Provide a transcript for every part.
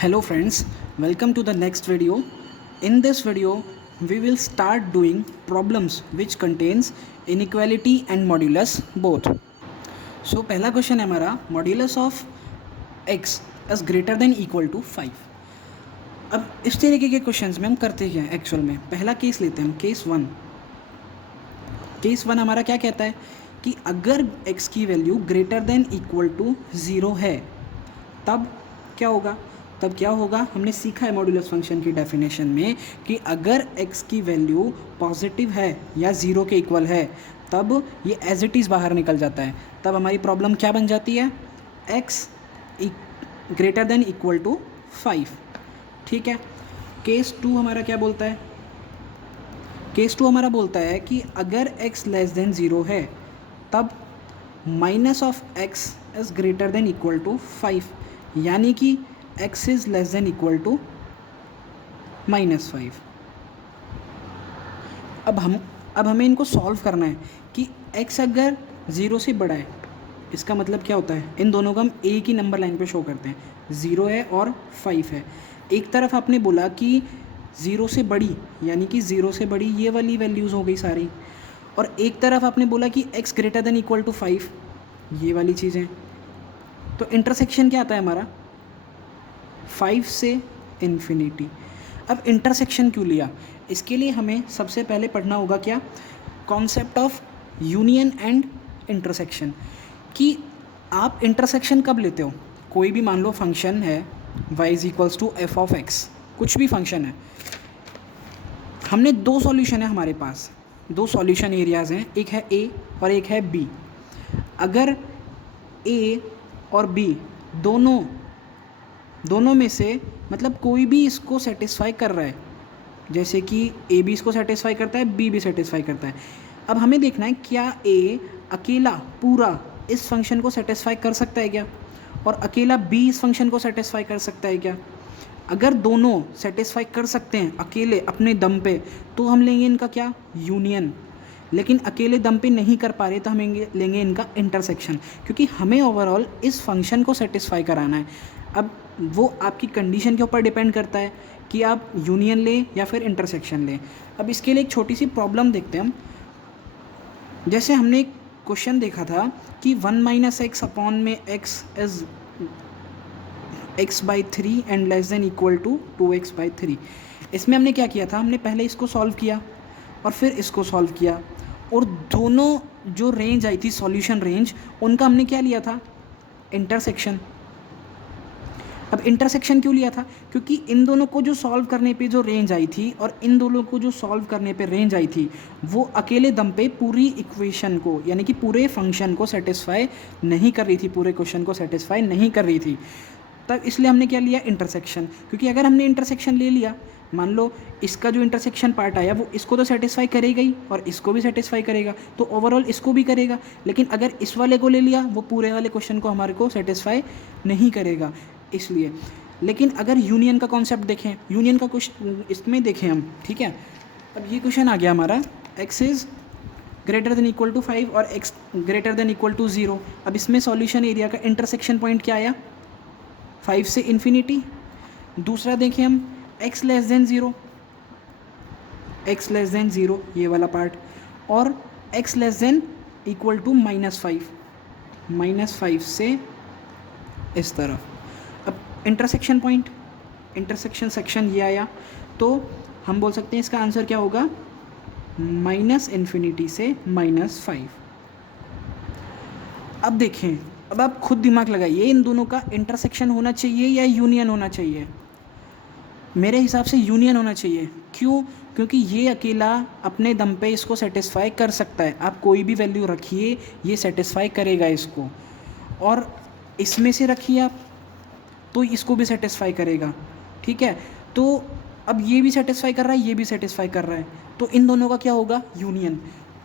Hello friends, welcome to the next video. In this video, we will start doing problems which contains inequality and modulus both. So पहला question है हमारा modulus of x is greater than equal to 5. अब इस तरीके के questions में हम करते क्या हैं एक्चुअल में. पहला केस लेते हैं हम, केस वन हमारा क्या कहता है कि अगर x की value greater than equal to 0 है तब क्या होगा. हमने सीखा है मॉड्यूलस फंक्शन की डेफिनेशन में कि अगर x की वैल्यू पॉजिटिव है या 0 के इक्वल है तब ये एज इट इज़ बाहर निकल जाता है. तब हमारी प्रॉब्लम क्या बन जाती है, x greater than equal to 5. ठीक है. केस टू हमारा क्या बोलता है, केस टू हमारा बोलता है कि अगर x लेस देन 0 है तब minus of x is greater than equal to 5, यानी कि x is less than equal to -5. अब हमें इनको सॉल्व करना है कि x अगर 0 से बड़ा है, इसका मतलब क्या होता है, इन दोनों को हम एक ही नंबर लाइन पे शो करते हैं. 0 है और 5 है. एक तरफ आपने बोला कि 0 से बड़ी, यानी कि 0 से बड़ी ये वाली वैल्यूज़ हो गई सारी, और एक तरफ आपने बोला कि x greater than equal to 5, ये वाली चीज़ें. तो इंटरसेक्शन क्या आता है हमारा, 5 से इन्फिनिटी. अब इंटरसेक्शन क्यों लिया, इसके लिए हमें सबसे पहले पढ़ना होगा क्या, concept of union and intersection. कि आप इंटरसेक्शन कब लेते हो, कोई भी मान लो फंक्शन है y is equals to f of x, कुछ भी फंक्शन है, हमने दो सॉल्यूशन है हमारे पास, दो सॉल्यूशन एरियाज़ हैं, एक है a और एक है b. अगर a और b दोनों में से मतलब कोई भी इसको सेटिस्फाई कर रहा है, जैसे कि ए भी इसको सेटिस्फाई करता है, बी भी सेटिस्फाई करता है. अब हमें देखना है क्या ए अकेला पूरा इस फंक्शन को सेटिस्फाई कर सकता है क्या, और अकेला बी इस फंक्शन को सेटिस्फाई कर सकता है क्या. अगर दोनों सेटिस्फाई कर सकते हैं अकेले अपने दम पे तो हम लेंगे इनका क्या, यूनियन. लेकिन अकेले दम पे नहीं कर पा रहे तो हम लेंगे इनका इंटरसेक्शन, क्योंकि हमें ओवरऑल इस फंक्शन को सेटिस्फाई कराना है. अब वो आपकी कंडीशन के ऊपर डिपेंड करता है कि आप यूनियन लें या फिर इंटरसेक्शन लें. अब इसके लिए एक छोटी सी प्रॉब्लम देखते हैं हम. जैसे हमने एक क्वेश्चन देखा था कि 1 माइनस एक्स अपॉन में x is x/3 and less than equal to 2x/3. इसमें हमने क्या किया था, हमने पहले इसको सॉल्व किया और फिर इसको सॉल्व किया, और दोनों जो रेंज आई थी सॉल्यूशन रेंज, उनका हमने क्या लिया था, इंटरसेक्शन. अब इंटरसेक्शन क्यों लिया था, क्योंकि इन दोनों को जो सॉल्व करने पे जो रेंज आई थी और इन दोनों को जो सॉल्व करने पे रेंज आई थी वो अकेले दम पे पूरी इक्वेशन को, यानी कि पूरे फंक्शन को सेटिस्फाई नहीं कर रही थी, पूरे क्वेश्चन को सेटिस्फाई नहीं कर रही थी. तब इसलिए हमने क्या लिया, इंटरसेक्शन. क्योंकि अगर हमने इंटरसेक्शन ले लिया, मान लो इसका जो इंटरसेक्शन पार्ट आया वो इसको तो सेटिस्फाई करेगा ही और इसको भी सेटिस्फाई करेगा, तो ओवरऑल इसको भी करेगा. लेकिन अगर इस वाले को ले लिया वो पूरे वाले क्वेश्चन को हमारे को सेटिस्फाई नहीं करेगा, इसलिए. लेकिन अगर यूनियन का कॉन्सेप्ट देखें, यूनियन का क्वेश्चन इसमें देखें हम, ठीक है. अब ये क्वेश्चन आ गया हमारा, x is greater than equal to 5 और x greater than equal to 0. अब इसमें सॉल्यूशन एरिया का इंटरसेक्शन पॉइंट क्या आया, 5 से इन्फिनिटी. दूसरा देखें हम, x less than 0, x less than 0 ये वाला पार्ट, और x less than equal to -5 से इस तरफ. अब इंटरसेक्शन पॉइंट, इंटरसेक्शन सेक्शन ये आया, तो हम बोल सकते हैं इसका आंसर क्या होगा, -∞ से -5. अब देखें, अब आप खुद दिमाग लगाइए, इन दोनों का इंटरसेक्शन होना चाहिए या यूनियन होना चाहिए. मेरे हिसाब से यूनियन होना चाहिए. क्यों, क्योंकि ये अकेला अपने दम पे इसको सेटिस्फाई कर सकता है. आप कोई भी वैल्यू रखिए ये सेटिस्फाई करेगा इसको, और इसमें से रखिए आप तो इसको भी सेटिस्फाई करेगा. ठीक है, तो अब ये भी सेटिस्फाई कर रहा है, ये भी सेटिस्फाई कर रहा है, तो इन दोनों का क्या होगा, यूनियन.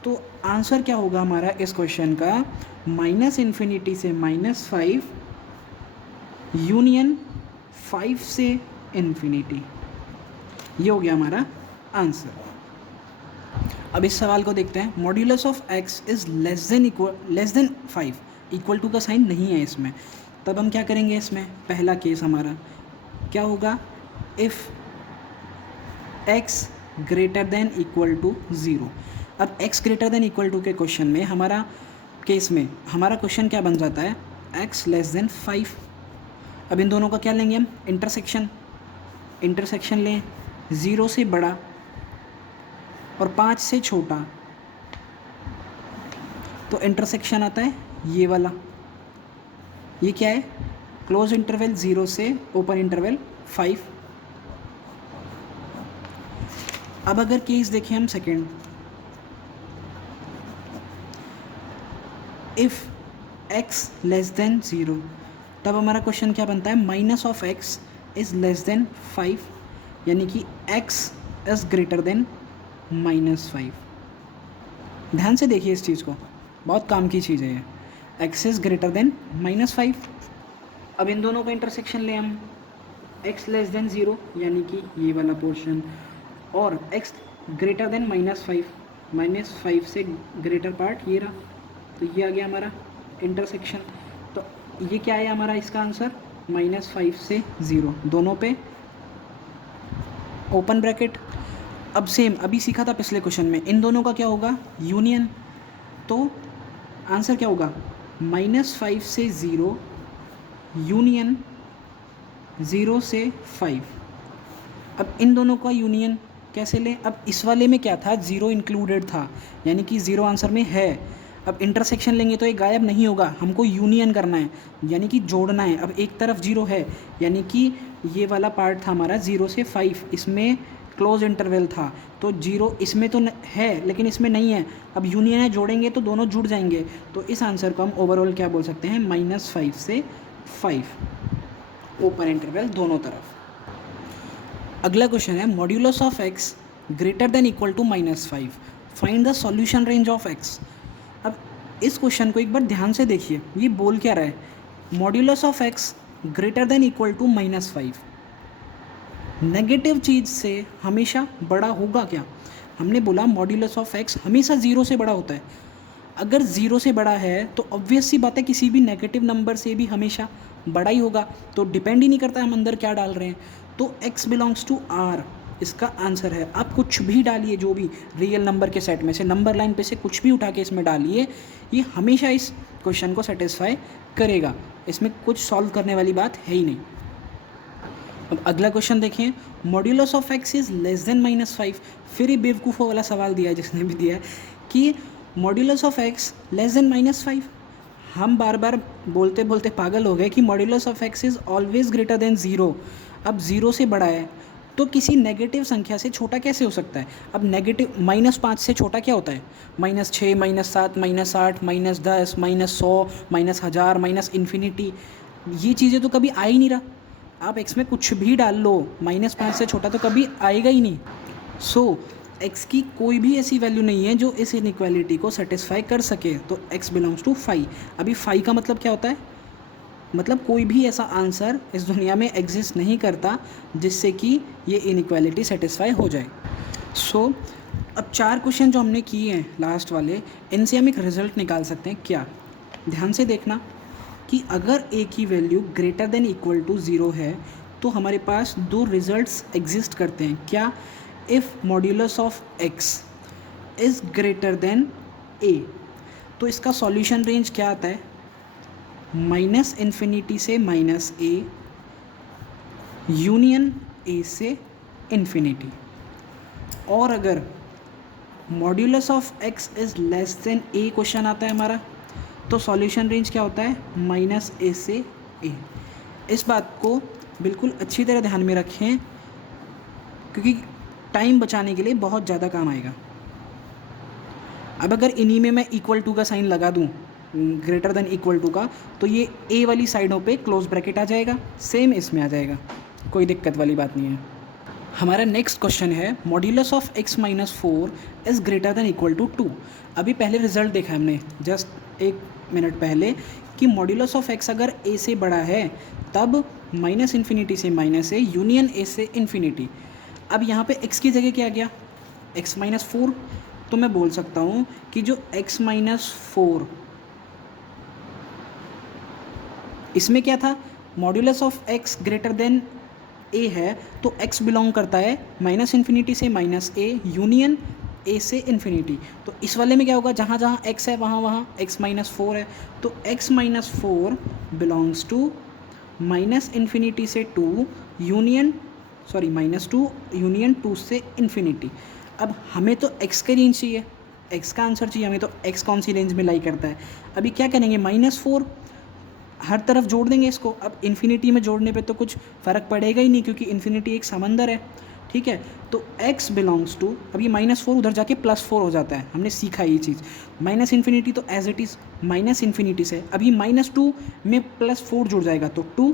तो आंसर क्या होगा हमारा इस क्वेश्चन का, -∞ से -5 यूनियन 5 से इन्फिनिटी. ये हो गया हमारा आंसर. अब इस सवाल को देखते हैं. Modulus of x is less than 5, equal to का साइन नहीं है इसमें. तब हम क्या करेंगे, इसमें पहला केस हमारा, क्या होगा, if x greater than equal to 0। अब x greater than equal to के क्वेश्चन में हमारा केस में हमारा क्वेश्चन क्या बन जाता है, x लेस देन 5। अब इन दोनों का क्या लेंगे हम, इंटरसेक्शन लें, 0 से बड़ा और 5 से छोटा, तो इंटरसेक्शन आता है ये वाला। ये क्या है, क्लोज इंटरवल 0 से ओपन इंटरवल 5। अब अगर केस देखें हम second, if x less than 0, तब हमारा क्वेश्चन क्या बनता है, minus of x is less than 5, यानी कि x इज़ ग्रेटर देन -5। ध्यान से देखिए इस चीज़ को, बहुत काम की चीज़ है ये, x इज़ ग्रेटर देन -5। अब इन दोनों का इंटरसेक्शन लें हम, x लेस देन 0 यानी कि ये वाला पोर्शन, और x ग्रेटर देन -5 से ग्रेटर पार्ट ये रहा, तो ये आ गया हमारा इंटरसेक्शन। तो ये क्या है हमारा इसका आंसर, -5 से 0, दोनों पे ओपन ब्रैकेट। अब सेम अभी सीखा था पिछले क्वेश्चन में, इन दोनों का क्या होगा, यूनियन। तो आंसर क्या होगा, -5 से 0 यूनियन 0 से 5। अब इन दोनों का यूनियन कैसे लें, अब इस वाले में क्या था, 0 इंक्लूडेड था, यानी कि 0 आंसर में है। अब इंटरसेक्शन लेंगे तो ये गायब नहीं होगा, हमको यूनियन करना है, यानी कि जोड़ना है। अब एक तरफ 0 है, यानी कि ये वाला पार्ट था हमारा 0 से 5, इसमें क्लोज इंटरवल था, तो 0 इसमें तो है लेकिन इसमें नहीं है। अब यूनियन है, जोड़ेंगे तो दोनों जुड़ जाएंगे, तो इस आंसर को हम ओवरऑल क्या बोल सकते हैं, -5 से 5, ओपन इंटरवल दोनों तरफ। अगला क्वेश्चन है, modulus of x greater than equal to -5, find the solution range of x। अब इस क्वेश्चन को एक बार ध्यान से देखिए, ये बोल क्या रहा है, modulus of x greater than equal to -5, negative चीज़ से हमेशा बड़ा होगा क्या। हमने बोला मॉड्यूलस ऑफ x हमेशा 0 से बड़ा होता है, अगर 0 से बड़ा है तो ऑब्वियस सी बात है किसी भी नेगेटिव नंबर से भी हमेशा बड़ा ही होगा, तो डिपेंड ही नहीं करता हम अंदर क्या डाल रहे हैं। तो x बिलोंग्स टू r इसका आंसर है। आप कुछ भी डालिए, जो भी रियल नंबर के सेट में से, नंबर लाइन पे से कुछ भी उठा के इसमें डालिए, ये हमेशा इस क्वेश्चन को सेटिस्फाई करेगा, इसमें कुछ सॉल्व करने वाली बात है ही नहीं। अब अगला क्वेश्चन देखें, modulus of x is less than -5। फिर ये बेवकूफ़ों वाला सवाल दिया है जिसने भी दिया है कि modulus of x less than -5। हम बार बार बोलते बोलते पागल हो गए कि modulus of x is always greater than 0। अब 0 से बड़ा है तो किसी नेगेटिव संख्या से छोटा कैसे हो सकता है। अब नेगेटिव -5 से छोटा क्या होता है, -6, -7, -8, -10, -100, -1000, -infinity, ये चीज़ें तो कभी आ ही नहीं रहा। आप x में कुछ भी डाल लो, -5 से छोटा तो कभी आएगा ही नहीं। सो x की कोई भी ऐसी वैल्यू नहीं है जो इस इनइक्वालिटी को सेटिस्फाई कर सके, तो x बिलोंग्स टू 5। अभी 5 का मतलब क्या होता है, मतलब कोई भी ऐसा आंसर इस दुनिया में एग्जिस्ट नहीं करता जिससे कि ये इनइक्वालिटी सेटिस्फाई हो जाए। सो अब 4 क्वेश्चन जो हमने किए हैं लास्ट वाले, इनसे हम एक रिजल्ट निकाल सकते हैं। क्या, ध्यान से देखना कि अगर a की value greater than equal to 0 है तो हमारे पास 2 रिजल्ट्स एग्जिस्ट करते हैं। क्या, if modulus of x is greater then a, तो इसका सॉल्यूशन रेंज क्या आता है, -∞ से -a यूनियन a से इन्फिनिटी। और अगर modulus of x is less then a question आता है हमारा, तो सॉल्यूशन रेंज क्या होता है, -a से a। इस बात को बिल्कुल अच्छी तरह ध्यान में रखें क्योंकि टाइम बचाने के लिए बहुत ज़्यादा काम आएगा। अब अगर इन्हीं में मैं इक्वल टू का साइन लगा दूँ, ग्रेटर देन इक्वल टू का, तो ये a वाली साइडों पे क्लोज ब्रैकेट आ जाएगा, सेम इसमें आ जाएगा, कोई दिक्कत वाली बात नहीं है। हमारा नेक्स्ट क्वेश्चन है, modulus of x - 4 is greater than equal to 2। अभी पहले रिजल्ट देखा हमने जस्ट 1 मिनट पहले कि मॉड्यूलस ऑफ x अगर a से बड़ा है तब -∞ से -a यूनियन a से इन्फिनिटी। अब यहाँ पे x की जगह क्या आ गया, x - 4, तो मैं बोल सकता हूँ कि जो x - 4 इसमें क्या था, modulus of x greater than a है तो x बिलोंग करता है माइनस इन्फिनिटी से माइनस ए यूनियन ए से इन्फिनिटी। तो इस वाले में क्या होगा, जहाँ जहाँ x है वहाँ वहाँ x माइनस 4 है, तो x minus 4 belongs to minus infinity से 2 यूनियन माइनस 2 यूनियन 2 से इन्फिनिटी। अब हमें तो x का रेंज चाहिए, x का आंसर चाहिए हमें, तो x कौन सी रेंज में लाई करता है। अभी क्या करेंगे, -4 हर तरफ जोड़ देंगे इसको। अब इन्फिनिटी में जोड़ने पे तो कुछ फ़र्क पड़ेगा ही नहीं क्योंकि इन्फिनिटी एक समंदर है, ठीक है। तो x बिलोंग्स टू, अब ये -4 उधर जाके +4 हो जाता है, हमने सीखा ये चीज़। माइनस इन्फिनिटी तो as it is minus infinity से, अभी -2 में +4 जुड़ जाएगा तो 2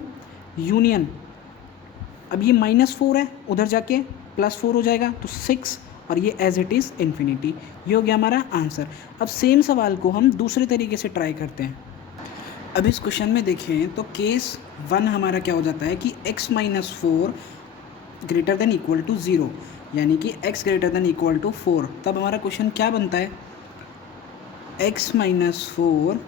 यूनियन, अब ये -4 है उधर जाके +4 हो जाएगा तो 6 और ये एज इट इज़ इन्फिनिटी। ये हो गया हमारा आंसर। अब सेम सवाल को हम दूसरे तरीके से ट्राई करते हैं। अब इस क्वेश्चन में देखें तो केस 1 हमारा क्या हो जाता है कि x minus 4 greater than equal to 0, यानी कि x greater than equal to 4। तब हमारा क्वेश्चन क्या बनता है, x minus 4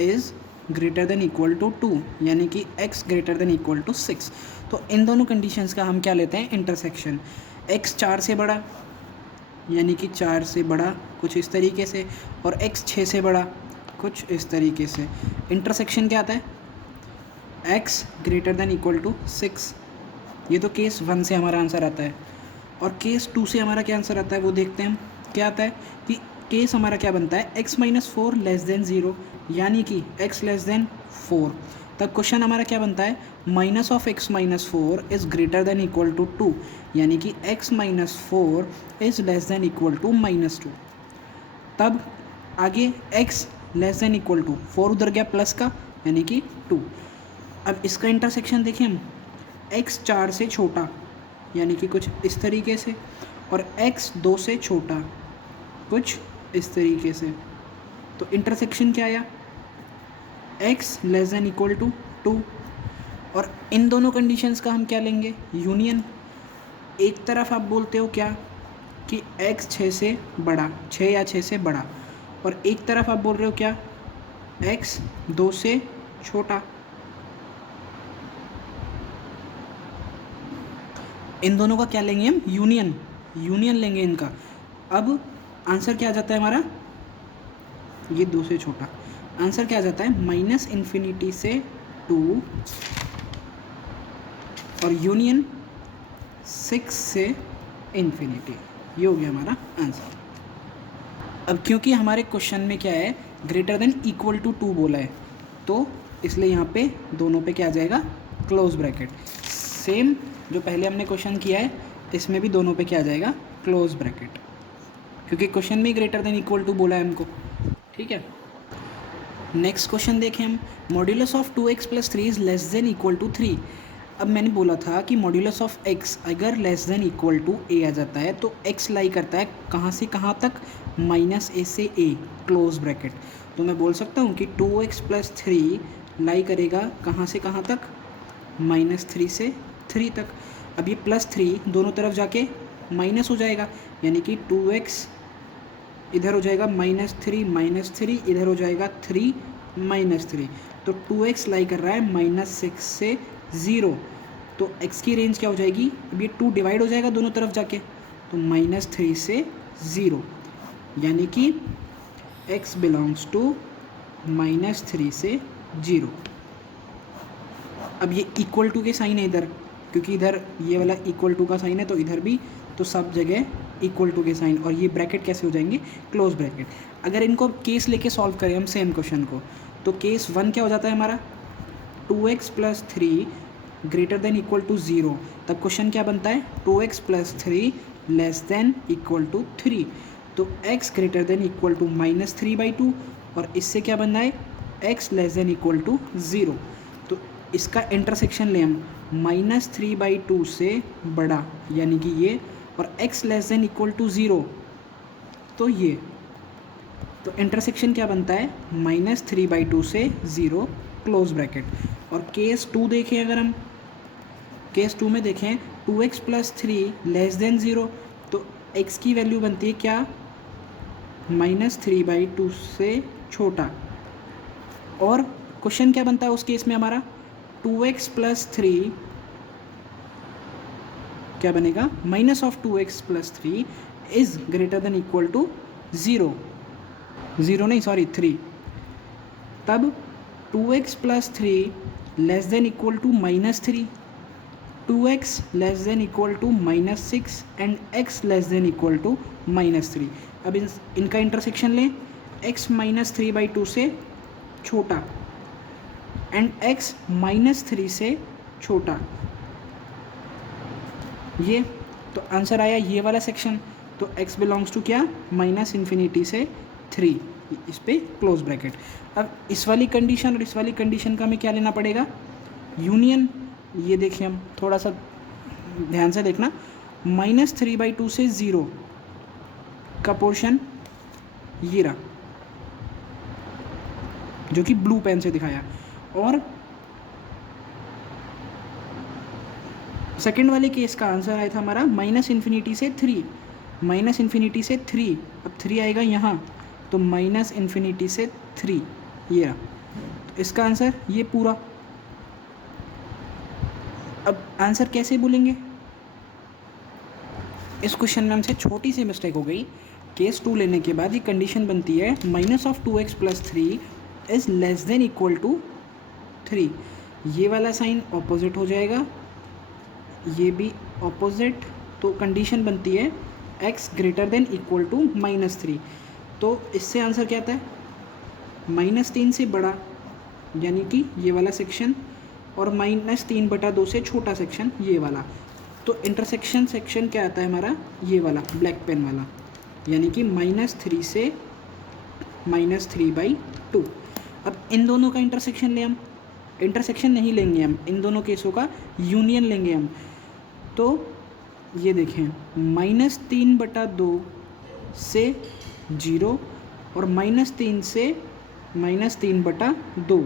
is greater than equal to 2, यानी कि x greater than equal to 6। तो इन दोनों कंडीशंस का हम क्या लेते हैं, इंटरसेक्शन। x 4 से बड़ा यानी कि 4 से बड़ा कुछ इस तरीके से, और x 6 से बड़ा कुछ इस तरीके से। इंटरसेक्शन क्या आता है, x greater than equal to 6। ये तो केस 1 से हमारा आंसर आता है। और केस 2 से हमारा क्या आंसर आता है वो देखते हैं हम। क्या आता है कि केस हमारा क्या बनता है, x माइनस 4 लेस देन 0, यानी कि x लेस देन 4। तब क्वेश्चन हमारा क्या बनता है, minus of x minus 4 is greater than equal to 2, यानी कि x minus 4 is less than equal to -2। तब आगे x less than equal to 4 उधर गया प्लस का, यानी कि 2। अब इसका इंटरसेक्शन देखें हम, x 4 से छोटा यानी कि कुछ इस तरीके से, और x 2 से छोटा कुछ इस तरीके से। तो इंटरसेक्शन क्या आया, x less than equal to 2। और इन दोनों कंडीशंस का हम क्या लेंगे, यूनियन। एक तरफ आप बोलते हो क्या कि x 6 से बड़ा, 6 या 6 से बड़ा, और एक तरफ आप बोल रहे हो क्या, x 2 से छोटा। इन दोनों का क्या लेंगे हम, यूनियन लेंगे इनका। अब आंसर क्या आ जाता है हमारा, ये 2 से छोटा, आंसर क्या आ जाता है, माइनस इन्फिनिटी से 2 और यूनियन 6 से इन्फिनिटी। ये हो गया हमारा आंसर। अब क्योंकि हमारे क्वेश्चन में क्या है, ग्रेटर देन इक्वल टू 2 बोला है, तो इसलिए यहाँ पे दोनों पे क्या आ जाएगा, क्लोज ब्रैकेट। सेम जो पहले हमने क्वेश्चन किया है इसमें भी दोनों पे क्या आ जाएगा, क्लोज ब्रैकेट, क्योंकि क्वेश्चन में ग्रेटर देन इक्वल टू बोला है हमको, ठीक है। नेक्स्ट क्वेश्चन देखें हम, modulus of 2x plus 3 is less than equal to 3। अब मैंने बोला था कि मॉड्यूलस ऑफ x अगर less than equal to a आ जाता है तो x लाई करता है कहाँ से कहाँ तक, -a से a, क्लोज ब्रैकेट। तो मैं बोल सकता हूँ कि 2x प्लस 3 लाई करेगा कहाँ से कहाँ तक, -3 से 3 तक। अब ये +3 दोनों तरफ जाके माइनस हो जाएगा, यानी कि 2x इधर हो जाएगा -3 इधर हो जाएगा 3 -3। तो 2x लाई कर रहा है -6 से 0, तो x की रेंज क्या हो जाएगी, अब ये 2 डिवाइड हो जाएगा दोनों तरफ जाके, तो -3 से 0, यानी कि x बिलोंग्स टू -3 से 0। अब ये इक्वल टू के साइन है इधर, क्योंकि इधर ये वाला इक्वल टू का साइन है तो इधर भी, तो सब जगह इक्वल टू के साइन, और ये ब्रैकेट कैसे हो जाएंगे, क्लोज ब्रैकेट। अगर इनको केस लेके सॉल्व करें हम सेम क्वेश्चन को, तो केस 1 क्या हो जाता है हमारा, 2x plus 3 greater than equal to 0। तब क्वेश्चन क्या बनता है, 2x plus 3 less than equal to 3। तो x greater than equal to -3/2, और इससे क्या बनना है, x less than equal to 0। तो इसका इंटरसेक्शन ले हम, -3/2 से बड़ा यानी कि ये, और x less than equal to 0 तो ये। तो इंटरसेक्शन क्या बनता है, -3/2 से 0, क्लोज ब्रैकेट। और केस 2 देखें अगर हम, केस 2 में देखें 2x प्लस 3 लेस देन 0, तो x की वैल्यू बनती है क्या, -3/2 से छोटा। और क्वेश्चन क्या बनता है उस केस में हमारा, 2x प्लस 3 क्या बनेगा, minus of 2x plus 3 is greater than equal to 0 नहीं सॉरी 3, तब 2x plus 3 less than equal to minus 3, 2x less than equal to minus 6 and x less than equal to minus 3। अब इनका intersection लें, x minus 3/2 से छोटा and x minus 3 से छोटा, ये तो आंसर आया ये वाला सेक्शन। तो x बिलोंग्स टू क्या, माइनस इन्फिनिटी से 3, इस पे क्लोज ब्रैकेट। अब इस वाली कंडीशन और इस वाली कंडीशन का हमें क्या लेना पड़ेगा, यूनियन। ये देखिए हम थोड़ा सा ध्यान से देखना, माइनस 3/2 से 0 का पोर्शन ये रहा जो कि ब्लू पेन से दिखाया, और सेकेंड वाले केस का आंसर आया था हमारा माइनस इन्फिनिटी से 3, माइनस इन्फिनिटी से 3, अब 3 आएगा यहाँ, तो माइनस इन्फिनिटी से 3 ये रहा, तो इसका आंसर ये पूरा। अब आंसर कैसे बोलेंगे, इस क्वेश्चन में हमसे छोटी सी मिस्टेक हो गई। केस 2 लेने के बाद ये कंडीशन बनती है minus of 2x plus 3 is less than equal to 3, ये वाला साइन ऑपोजिट हो जाएगा, ये भी ऑपोजिट, तो कंडीशन बनती है x greater than equal to minus 3। तो इससे आंसर क्या आता है, -3 से बड़ा यानी कि ये वाला सेक्शन, और -3/2 से छोटा सेक्शन ये वाला। तो इंटरसेक्शन सेक्शन क्या आता है हमारा, ये वाला ब्लैक पेन वाला, यानी कि -3 से -3/2। अब इन दोनों का इंटरसेक्शन लें हम, इंटरसेक्शन नहीं लेंगे हम, इन दोनों केसों का यूनियन लेंगे हम। तो ये देखें, -3/2 से 0 और -3 से -3/2,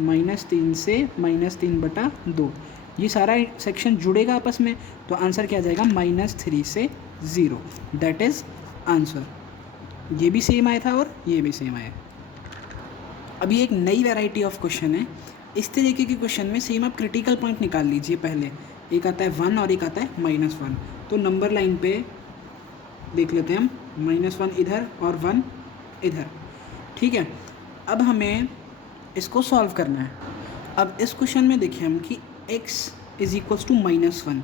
-3 से -3/2, ये सारा सेक्शन जुड़ेगा आपस में, तो आंसर क्या आ जाएगा, -3 से 0, दैट इज़ आंसर। ये भी सेम आया था और ये भी सेम आया। अब ये एक नई वैरायटी ऑफ क्वेश्चन है, इस तरीके के क्वेश्चन में सेम आप क्रिटिकल पॉइंट निकाल लीजिए पहले, एक आता है 1 और एक आता है -1। तो नंबर लाइन पे देख लेते हैं हम, -1 इधर और 1 इधर, ठीक है। अब हमें इसको सॉल्व करना है। अब इस क्वेश्चन में देखिए हम कि x इज़ इक्वल्स टू -1,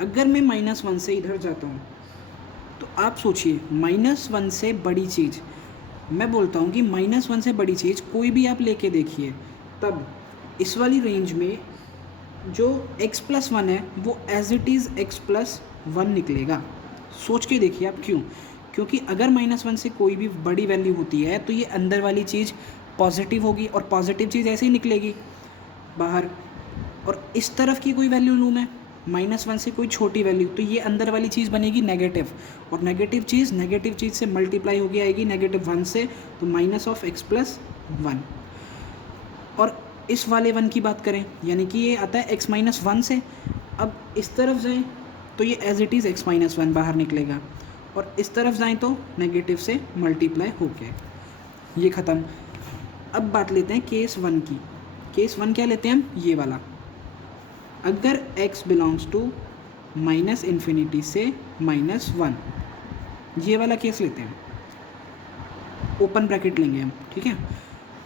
अगर मैं -1 से इधर जाता हूँ तो आप सोचिए -1 से बड़ी चीज़, मैं बोलता हूँ कि -1 से बड़ी चीज़ कोई भी आप लेके देखिए, तब इस वाली रेंज में जो x+1 है वो एज इट इज़ x+1 निकलेगा। सोच के देखिए आप, क्यों, क्योंकि अगर -1 से कोई भी बड़ी वैल्यू होती है तो ये अंदर वाली चीज़ पॉजिटिव होगी, और पॉजिटिव चीज़ ऐसे ही निकलेगी बाहर, और इस तरफ की कोई वैल्यू लूँ मैं -1 से कोई छोटी वैल्यू, तो ये अंदर वाली चीज़ बनेगी नेगेटिव, और नेगेटिव चीज़ से मल्टीप्लाई होगी आएगी -1 से, तो -(x+1). और इस वाले 1 की बात करें, यानी कि ये आता है x-1 से, अब इस तरफ जाएं तो ये एज इट इज़ x-1 बाहर निकलेगा, और इस तरफ जाएं तो नेगेटिव से मल्टीप्लाई होके ये ख़त्म। अब बात लेते हैं केस 1 की। केस 1 क्या लेते हैं हम, ये वाला, अगर x बिलोंग्स टू -इन्फिनिटी से -1, ये वाला केस लेते हैं, ओपन ब्रैकेट लेंगे हम, ठीक है।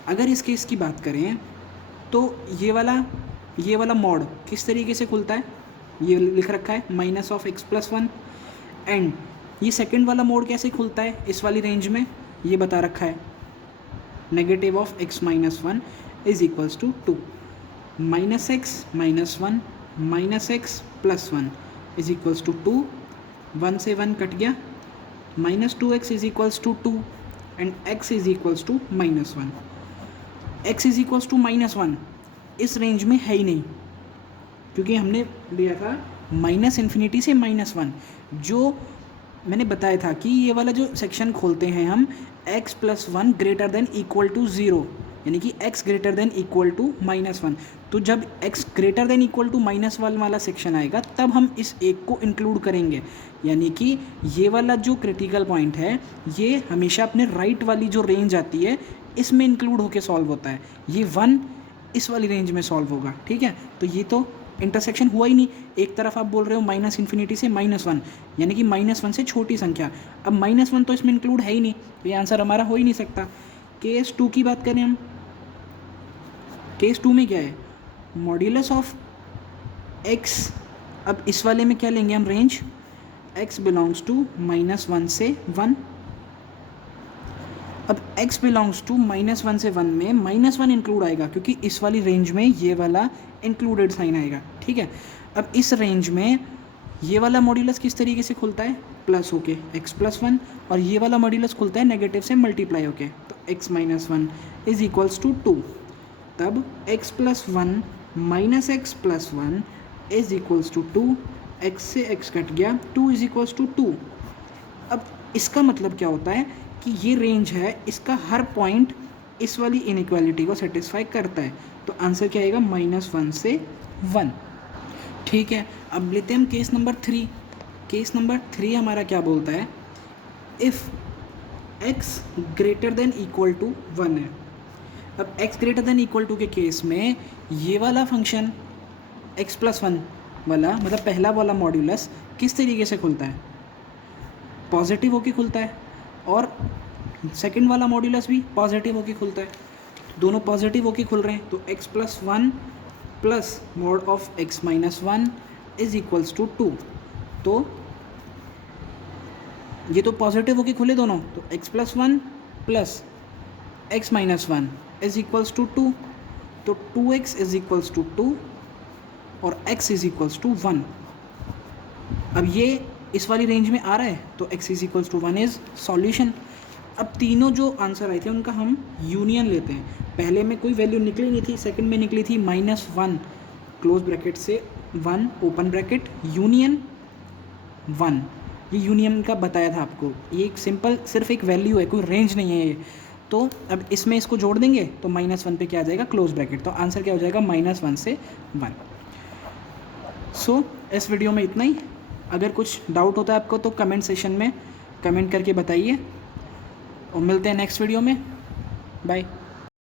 अगर इस केस की बात करें तो ये वाला मॉड किस तरीके से खुलता है, ये लिख रखा है -(x+1), एंड ये सेकंड वाला मोड कैसे खुलता है इस वाली रेंज में, ये बता रखा है ((x-1) is equals to 2, -(x-1) -(x+1) is equals to 2, 1 से 1 कट गया, -2x is equals to 2 and x is equals to -1। x is equals to -1 इस रेंज में है ही नहीं, क्योंकि हमने लिया था -इन्फिनिटी से -1, जो मैंने बताया था कि ये वाला जो सेक्शन खोलते हैं हम x+1 greater than equal to 0, यानी कि x greater than equal to -1। तो जब x greater than equal to -1 वाला सेक्शन आएगा तब हम इस एक को इंक्लूड करेंगे, यानी कि ये वाला जो क्रिटिकल पॉइंट है ये हमेशा अपने राइट वाली जो रेंज आती है इसमें इंक्लूड होके सॉल्व होता है, ये 1 इस वाली रेंज में सॉल्व होगा, ठीक है। तो ये तो इंटरसेक्शन हुआ ही नहीं, एक तरफ आप बोल रहे हो माइनस इन्फिनिटी से -1, यानी कि -1 से छोटी संख्या। अब -1 तो इसमें इंक्लूड है ही नहीं, तो ये आंसर हमारा हो ही नहीं सकता। केस 2 की बात करें हम, केस 2 में क्या है, मॉड्यूलस ऑफ x, अब इस वाले में क्या लेंगे हम रेंज, x बिलोंग्स टू -1 से 1। अब x बिलोंग्स टू -1 से 1 में -1 इंक्लूड आएगा, क्योंकि इस वाली रेंज में ये वाला इंक्लूडेड साइन आएगा, ठीक है। अब इस रेंज में ये वाला मॉड्यूलस किस तरीके से खुलता है, प्लस होके x+1, और ये वाला मॉड्यूलस खुलता है नेगेटिव से मल्टीप्लाई होके, तो x-1 इज इक्वल्स टू 2। तब x+1 minus x+1 is equals to 2, x से x कट गया, 2 इज इक्वल्स टू 2। अब इसका मतलब क्या होता है कि ये रेंज है, इसका हर पॉइंट इस वाली इनइक्वालिटी को सेटिस्फाई करता है, तो आंसर क्या आएगा, -1 से 1, ठीक है। अब लेते हैं हम केस नंबर 3। केस नंबर 3 हमारा क्या बोलता है, if x greater than equal to 1 है। अब x greater than equal to के केस में ये वाला फंक्शन x+1 वाला, मतलब पहला वाला मॉड्यूलस किस तरीके से खुलता है, पॉजिटिव होके खुलता है, और सेकंड वाला मॉड्यूलस भी पॉजिटिव होके खुलता है, दोनों पॉजिटिव होके खुल रहे हैं, तो x+1 plus mod of x-1 is equals to 2। तो ये तो पॉजिटिव होके खुले दोनों, तो x+1 plus x-1 is equals to 2, तो 2x इज इक्वल्स टू 2 और x इज इक्वल्स टू 1। अब ये इस वाली रेंज में आ रहा है, तो x is equals to 1 is solution. अब तीनों जो आंसर आए थे उनका हम यूनियन लेते हैं। पहले में कोई वैल्यू निकली नहीं थी, सेकंड में निकली थी -1 क्लोज ब्रैकेट से 1 ओपन ब्रैकेट यूनियन 1, ये यूनियन का बताया था आपको। ये एक सिंपल सिर्फ एक वैल्यू है, कोई रेंज नहीं है ये। तो अब इसमें इसको जोड़ देंगे तो -1 पे क्या आ जाएगा, क्लोज ब्रैकेट, तो आंसर क्या हो जाएगा, -1 से 1। सो इस वीडियो में इतना ही। अगर कुछ डाउट होता है आपको तो कमेंट सेशन में कमेंट करके बताइए, और मिलते हैं नेक्स्ट वीडियो में। बाय।